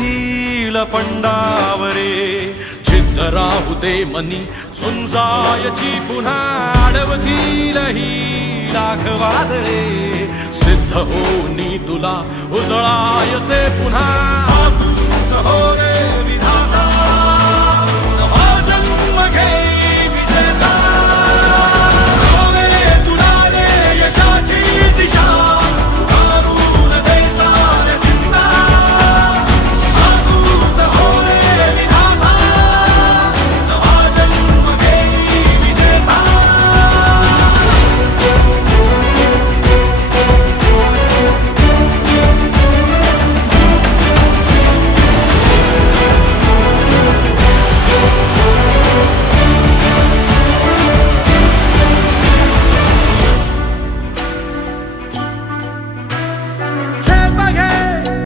येईल पंडावरे जिद्द राहू दे मनी झुंजायची पुन्हा अडवतील ही लाख वादळे सिद्ध होनी तुला उजळायचे पुन्हा